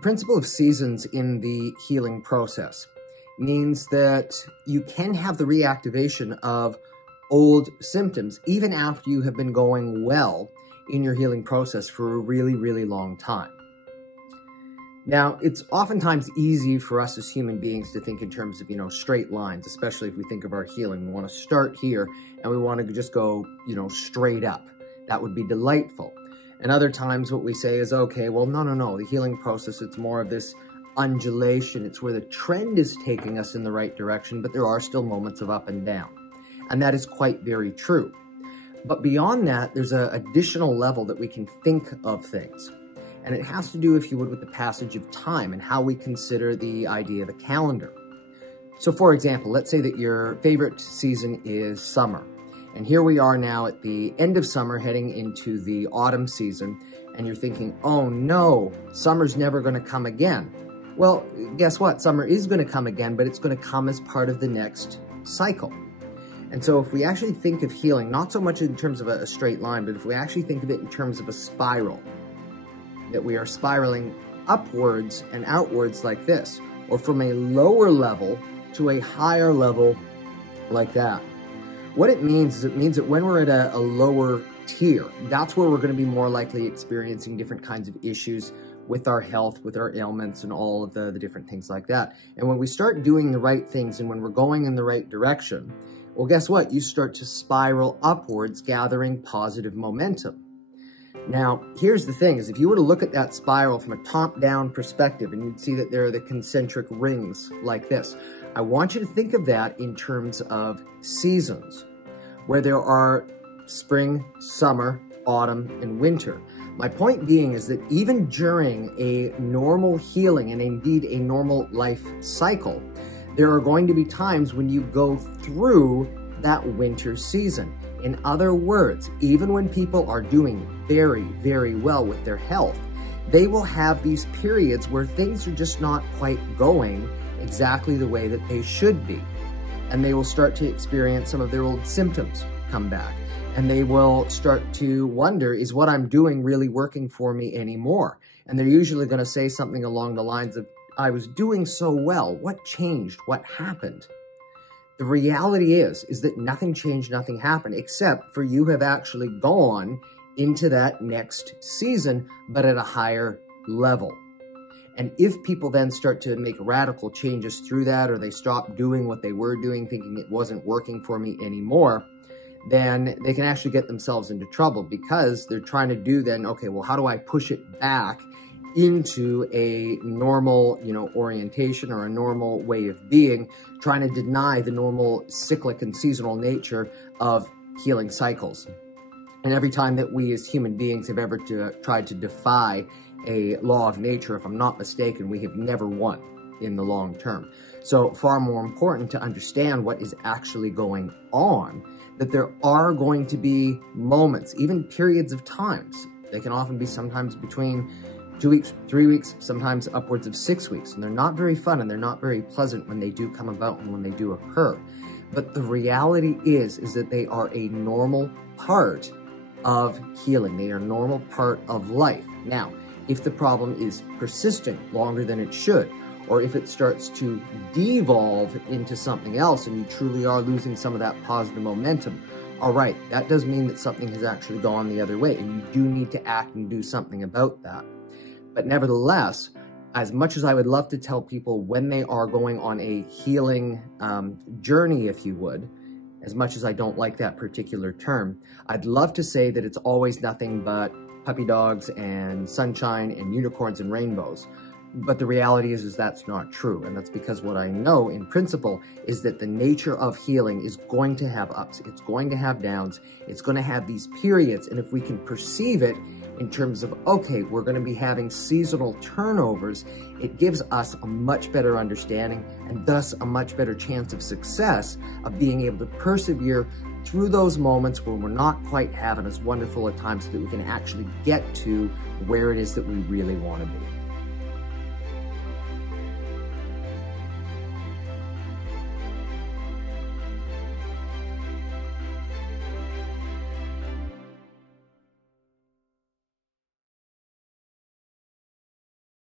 principle of seasons in the healing process means that you can have the reactivation of old symptoms even after you have been going well in your healing process for a really, really long time. Now, it's oftentimes easy for us as human beings to think in terms of, straight lines, especially if we think of our healing. We want to start here and we want to just go, straight up. That would be delightful. And other times what we say is, okay, well, no. The healing process, it's more of this undulation. It's where the trend is taking us in the right direction, but there are still moments of up and down. And that is quite very true. But beyond that, there's an additional level that we can think of things. And it has to do, if you would, with the passage of time and how we consider the idea of a calendar. So for example, let's say that your favorite season is summer. And here we are now at the end of summer heading into the autumn season. And you're thinking, oh no, summer's never going to come again. Well, guess what? Summer is going to come again, but it's going to come as part of the next cycle. And so if we actually think of healing, not so much in terms of a straight line, but if we actually think of it in terms of a spiral, that we are spiraling upwards and outwards like this, or from a lower level to a higher level like that. What it means is it means that when we're at a lower tier, that's where we're going to be more likely experiencing different kinds of issues with our health, with our ailments, and all of the different things like that. And when we start doing the right things and when we're going in the right direction, well, guess what? You start to spiral upwards, gathering positive momentum. Now, here's the thing, is if you were to look at that spiral from a top-down perspective, and you'd see that there are the concentric rings like this, I want you to think of that in terms of seasons, where there are spring, summer, autumn, and winter. My point being is that even during a normal healing, and indeed a normal life cycle, there are going to be times when you go through that winter season. In other words, even when people are doing very, very well with their health, they will have these periods where things are just not quite going exactly the way that they should be. And they will start to experience some of their old symptoms come back. And they will start to wonder, is what I'm doing really working for me anymore? And they're usually going to say something along the lines of, I was doing so well. What changed? What happened? The reality is that nothing changed, nothing happened, except for you have actually gone into that next season, but at a higher level. And if people then start to make radical changes through that, or they stop doing what they were doing, thinking it wasn't working for me anymore, then they can actually get themselves into trouble, because they're trying to do then, okay, well, how do I push it back into a normal, orientation or a normal way of being, trying to deny the normal cyclic and seasonal nature of healing cycles. And every time that we as human beings have ever tried to defy a law of nature, if I'm not mistaken, we have never won in the long term. So far more important to understand what is actually going on, that there are going to be moments, even periods of times. They can often be sometimes between 2 weeks, 3 weeks, sometimes upwards of 6 weeks. And they're not very fun and they're not very pleasant when they do come about and when they do occur. But the reality is that they are a normal part of healing. They are a normal part of life. Now, if the problem is persisting longer than it should, or if it starts to devolve into something else and you truly are losing some of that positive momentum, all right, that does mean that something has actually gone the other way, and you do need to act and do something about that. But nevertheless, as much as I would love to tell people when they are going on a healing journey, if you would, as much as I don't like that particular term, I'd love to say that it's always nothing but puppy dogs and sunshine and unicorns and rainbows. But the reality is that's not true. And that's because what I know in principle is that the nature of healing is going to have ups. It's going to have downs. It's going to have these periods. And if we can perceive it in terms of, okay, we're going to be having seasonal turnovers, it gives us a much better understanding and thus a much better chance of success of being able to persevere through those moments where we're not quite having as wonderful a time, so that we can actually get to where it is that we really want to be.